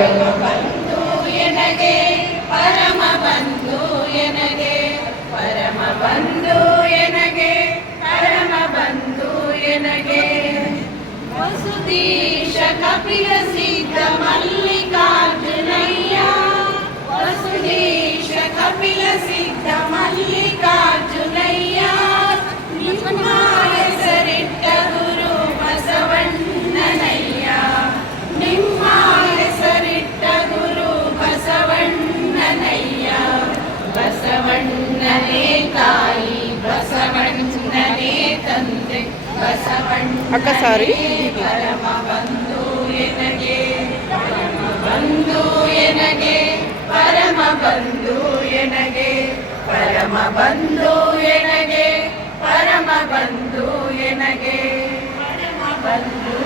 ಬಂದು ಎನಗೆ ಪರಮ ಬಂದು ಏನगे ಪರಮ ಬಂದು ಎನಗೆ ಪರಮ ಬಂದು ಏನಾಗೇ ಬಸುತಿ ఒక్కసారి. పరమ బంధు ఎనగే పరమ బంధు ఎనగే పరమ బంధు ఎనగే పరమ బంధు